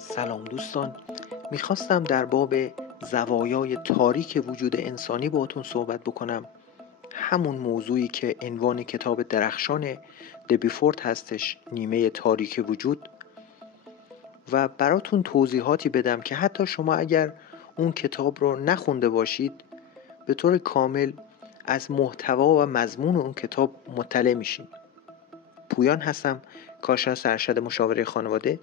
سلام دوستان، میخواستم در باب زوایای تاریک وجود انسانی باهاتون صحبت بکنم. همون موضوعی که عنوان کتاب درخشان دبی فورد هستش، نیمه تاریک وجود، و براتون توضیحاتی بدم که حتی شما اگر اون کتاب رو نخونده باشید به طور کامل از محتوا و مضمون اون کتاب مطلع میشین. پویان هستم، کارشناس ارشد مشاوره خانواده.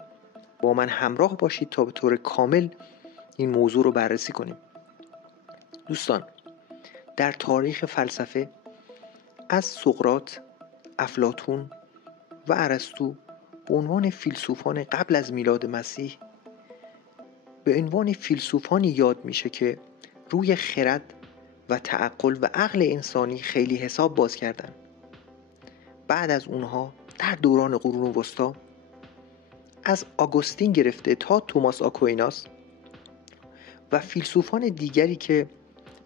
با من همراه باشید تا به طور کامل این موضوع رو بررسی کنیم. دوستان، در تاریخ فلسفه از سقراط، افلاطون و ارسطو به عنوان فیلسوفان قبل از میلاد مسیح به عنوان فیلسوفانی یاد میشه که روی خرد و تعقل و عقل انسانی خیلی حساب باز کردن. بعد از اونها در دوران قرون وسطا از آگوستین گرفته تا توماس آکویناس و فیلسوفان دیگری که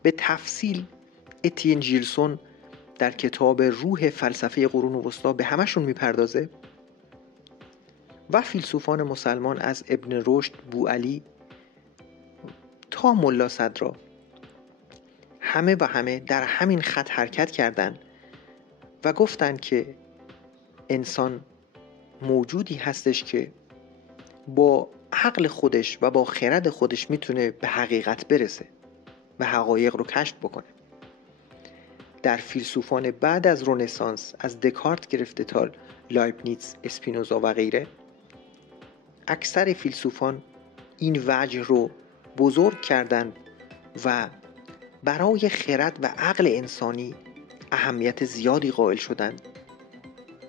به تفصیل اتین ژیلسون در کتاب روح فلسفه قرون وسطا به همشون میپردازه، و فیلسوفان مسلمان از ابن رشد، بوعلی تا ملا صدرا، همه در همین خط حرکت کردند و گفتند که انسان موجودی هستش که با عقل خودش و با خرد خودش میتونه به حقیقت برسه و حقایق رو کشف بکنه. در فیلسوفان بعد از رنسانس، از دکارت گرفته تا لایبنیتس، اسپینوزا و غیره، اکثر فیلسوفان این وجه رو بزرگ کردند و برای خرد و عقل انسانی اهمیت زیادی قائل شدند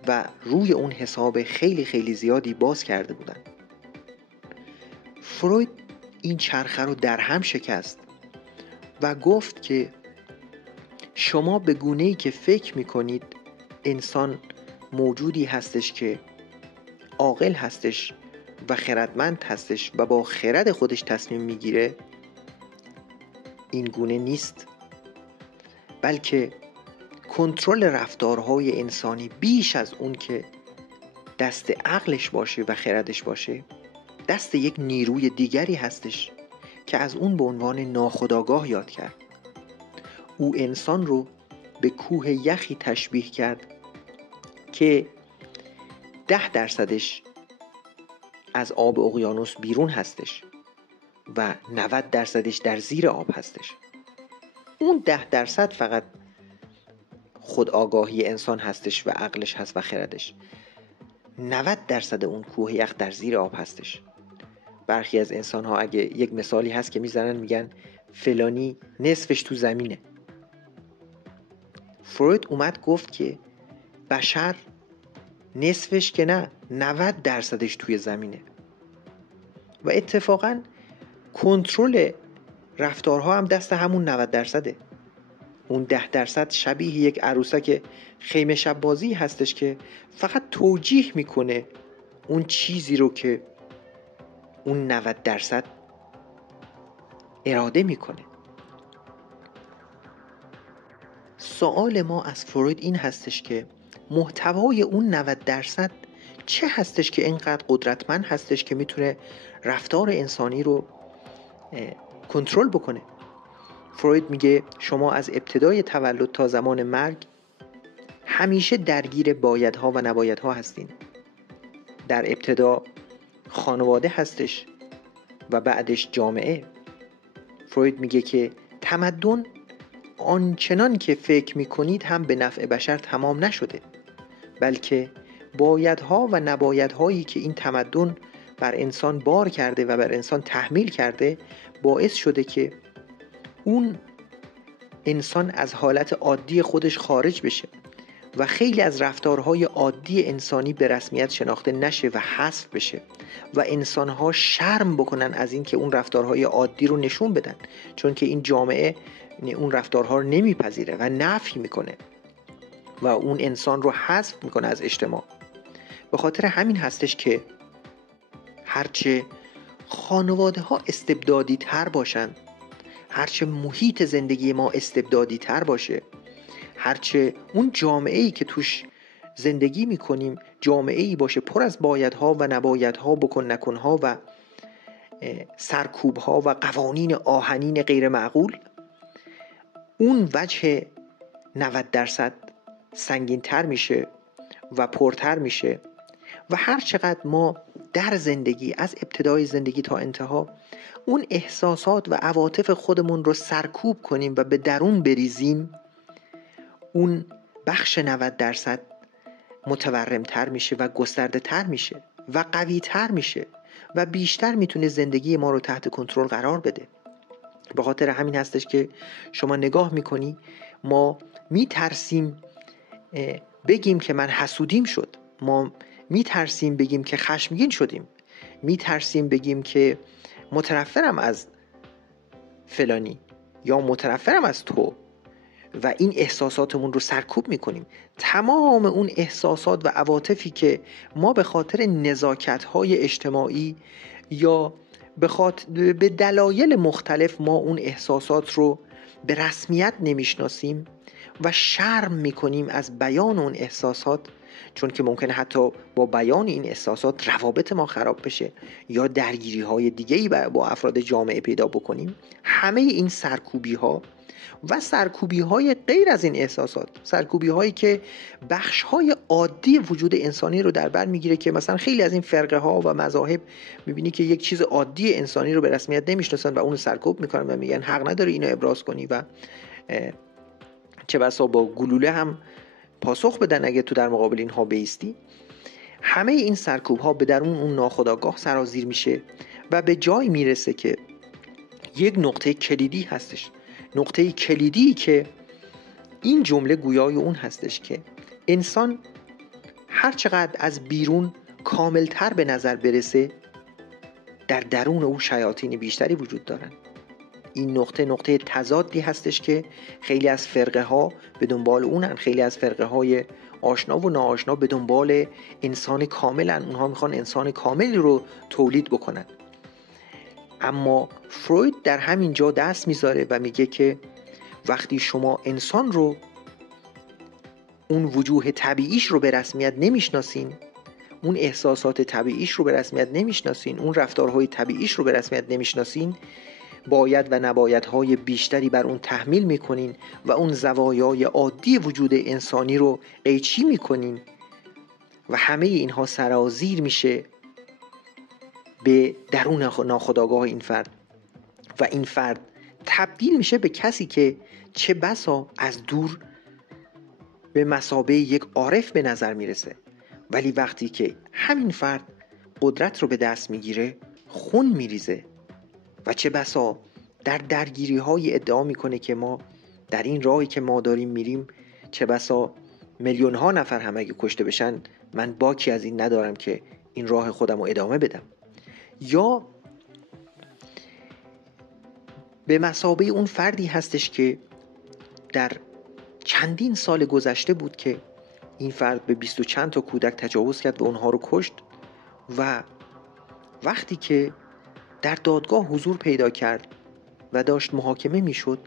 و روی اون حساب خیلی خیلی زیادی باز کرده بودند. فروید این چرخه رو در هم شکست و گفت که شما به گونه‌ای که فکر میکنید انسان موجودی هستش که عاقل هستش و خردمند هستش و با خرد خودش تصمیم میگیره، این گونه نیست، بلکه کنترل رفتارهای انسانی بیش از اون که دست عقلش باشه و خردش باشه، دست یک نیروی دیگری هستش که از اون به عنوان ناخودآگاه یاد کرد. او انسان رو به کوه یخی تشبیه کرد که 10% از آب اقیانوس بیرون هستش و 90% در زیر آب هستش. اون 10% فقط خودآگاهی انسان هستش و عقلش هست و خردش. 90% اون کوه یخ در زیر آب هستش. برخی از انسان ها اگه یک مثالی هست که میزنن میگن فلانی نصفش تو زمینه. فروید اومد گفت که بشر نصفش که نه، 90% توی زمینه و اتفاقا کنترل رفتارها هم دست همون 90%. اون 10% شبیه یک عروسک خیمه شب بازی هستش که فقط توجیه میکنه اون چیزی رو که اون 90% اراده میکنه. سوال ما از فروید این هستش که محتوای اون 90% چه هستش که اینقدر قدرتمند هستش که میتونه رفتار انسانی رو کنترل بکنه. فروید میگه شما از ابتدای تولد تا زمان مرگ همیشه درگیر بایدها و نبایدها هستین. در ابتدا خانواده هستش و بعدش جامعه. فروید میگه که تمدن آنچنان که فکر میکنید هم به نفع بشر تمام نشده، بلکه بایدها و نبایدهایی که این تمدن بر انسان بار کرده و بر انسان تحمیل کرده باعث شده که اون انسان از حالت عادی خودش خارج بشه و خیلی از رفتارهای عادی انسانی به رسمیت شناخته نشه و حذف بشه و انسانها شرم بکنن از این که اون رفتارهای عادی رو نشون بدن، چون که این جامعه اون رفتارها رو نمیپذیره و نفی میکنه و اون انسان رو حذف میکنه از اجتماع. به خاطر همین هستش که هرچه خانواده ها استبدادی تر باشن، هرچه محیط زندگی ما استبدادی تر باشه، هرچه اون جامعه‌ای که توش زندگی میکنیم جامعه‌ای باشه پر از بایدها و نبایدها، بکن نکنها و سرکوب ها و قوانین آهنین غیر معقول، اون وجه 90% سنگین تر میشه و پرتر میشه و هر چقدر ما در زندگی از ابتدای زندگی تا انتها اون احساسات و عواطف خودمون رو سرکوب کنیم و به درون بریزیم، اون بخش 90% متورمتر میشه و گسترده تر میشه و قوی تر میشه و بیشتر میتونه زندگی ما رو تحت کنترل قرار بده. به خاطر همین هستش که شما نگاه میکنی ما میترسیم بگیم که من حسودیم شد، ما میترسیم بگیم که خشمگین شدیم، میترسیم بگیم که متنفرم از فلانی یا متنفرم از تو و این احساساتمون رو سرکوب میکنیم. تمام اون احساسات و عواطفی که ما به خاطر نزاکت‌های اجتماعی یا به دلایل مختلف ما اون احساسات رو به رسمیت نمیشناسیم و شرم میکنیم از بیان اون احساسات، چون که ممکنه حتی با بیان این احساسات روابط ما خراب بشه یا درگیری های دیگه‌ای با افراد جامعه پیدا بکنیم. همه این سرکوبی ها و سرکوبی های غیر از این احساسات، سرکوبی هایی که بخش های عادی وجود انسانی رو در بر میگیره، که مثلا خیلی از این فرقه ها و مذاهب میبینی که یک چیز عادی انسانی رو به رسمیت نمیشناسن و اون سرکوب میکنن و میگن حق نداری اینو ابراز کنی و چه بسا با گلوله هم پاسخ بدن اگه تو در مقابل اینها بیستی. همه این سرکوب ها به درون اون ناخودآگاه سرازیر میشه و به جایی میرسه که یک نقطه کلیدی هستش، نقطه کلیدی که این جمله گویای اون هستش که انسان هر چقدر از بیرون کاملتر به نظر برسه، در درون او شیاطین بیشتری وجود دارن. این نقطه تضادی هستش که خیلی از فرقه ها به دنبال اونن، خیلی از فرقه های آشنا و ناآشنا به دنبال انسان کاملن، اونها میخوان انسان کاملی رو تولید بکنن. اما فروید در همین جا دست میذاره و میگه که وقتی شما انسان رو، اون وجوه طبیعیش رو به رسمیت نمیشناسین، اون احساسات طبیعیش رو به رسمیت نمیشناسین، اون رفتارهای طبیعیش رو به رسمیت نمیشناسین، باید و نبایدهای بیشتری بر اون تحمیل میکنین و اون زوایای عادی وجود انسانی رو قیچی میکنین و همه اینها سرازیر میشه به درون ناخودآگاه این فرد و این فرد تبدیل میشه به کسی که چه بسا از دور به مثابه یک عارف به نظر میرسه، ولی وقتی که همین فرد قدرت رو به دست میگیره خون میریزه و چه بسا در درگیری های ادعا میکنه که ما در این راهی که ما داریم میریم چه بسا میلیون ها نفر هم اگه کشته بشن من باکی از این ندارم که این راه خودم رو ادامه بدم. یا به مثابه اون فردی هستش که در چندین سال گذشته بود که این فرد به 20 و چند تا کودک تجاوز کرد و اونها رو کشت و وقتی که در دادگاه حضور پیدا کرد و داشت محاکمه میشد،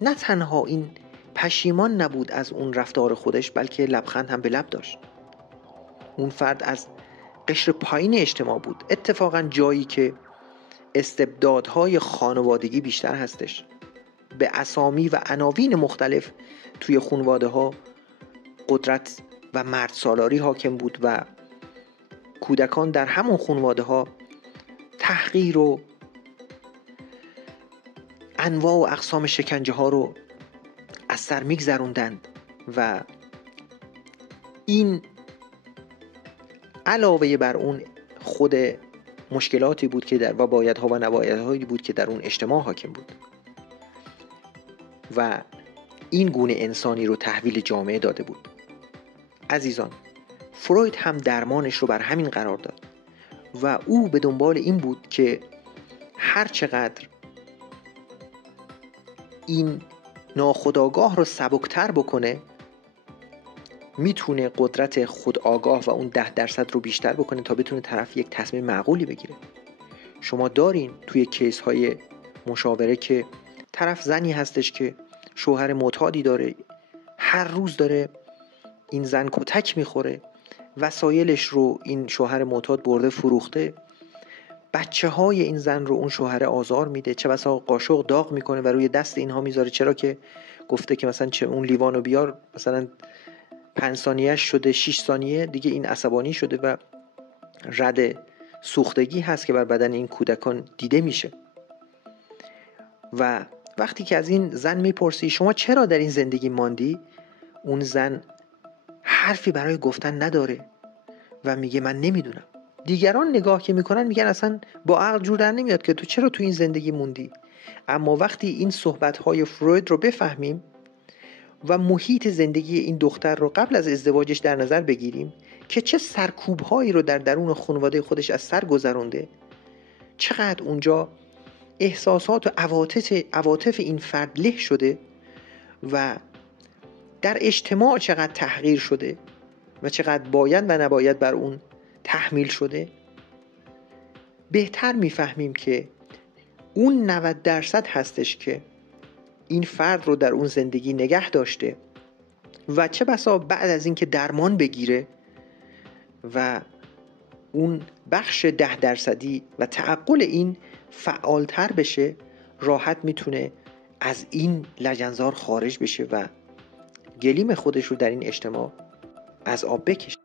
نه تنها این پشیمان نبود از اون رفتار خودش، بلکه لبخند هم به لب داشت. اون فرد از قشر پایین اجتماع بود، اتفاقا جایی که استبدادهای خانوادگی بیشتر هستش، به اسامی و عناوین مختلف توی خانواده ها قدرت و مرد سالاری حاکم بود و کودکان در همون خانواده ها تحقیر و انواع و اقسام شکنجه ها رو از سر میگذروندند و این علاوه بر اون خود مشکلاتی بود که و بایدها و نبایدهایی بود که در اون اجتماع حاکم بود و این گونه انسانی رو تحویل جامعه داده بود. عزیزان، فروید هم درمانش رو بر همین قرار داد و او به دنبال این بود که هر چقدر این ناخودآگاه رو سبکتر بکنه میتونه قدرت خودآگاه و اون 10% رو بیشتر بکنه تا بتونه طرف یک تصمیم معقولی بگیره. شما دارین توی کیس های مشاوره که طرف زنی هستش که شوهر معتادی داره، هر روز داره این زن کتک میخوره، وسایلش رو این شوهر معتاد برده فروخته، بچه های این زن رو اون شوهر آزار میده، چه بسا قاشق داغ میکنه و روی دست اینها میذاره. چرا که گفته که مثلا چه اون لیوانو بیار، مثلا 5 ثانیه شده 6 ثانیه دیگه این عصبانی شده و رد سوختگی هست که بر بدن این کودکان دیده میشه. و وقتی که از این زن میپرسی شما چرا در این زندگی ماندی، اون زن حرفی برای گفتن نداره و میگه من نمیدونم. دیگران نگاه که میکنن میگن اصلا با عقل جور در نمیاد که تو چرا تو این زندگی موندی. اما وقتی این صحبت‌های فروید رو بفهمیم و محیط زندگی این دختر رو قبل از ازدواجش در نظر بگیریم که چه سرکوب‌هایی رو در درون خانواده خودش از سر گذرونده، چقدر اونجا احساسات و عواطف این فرد له شده و در اجتماع چقدر تحقیر شده و چقدر باید و نباید بر اون تحمیل شده، بهتر میفهمیم که اون 90% هستش که این فرد رو در اون زندگی نگه داشته و چه بسا بعد از اینکه درمان بگیره و اون بخش 10% و تعقل این فعالتر بشه، راحت میتونه از این لجنزار خارج بشه و گلیم خودش رو در این اجتماع از آب بکشه.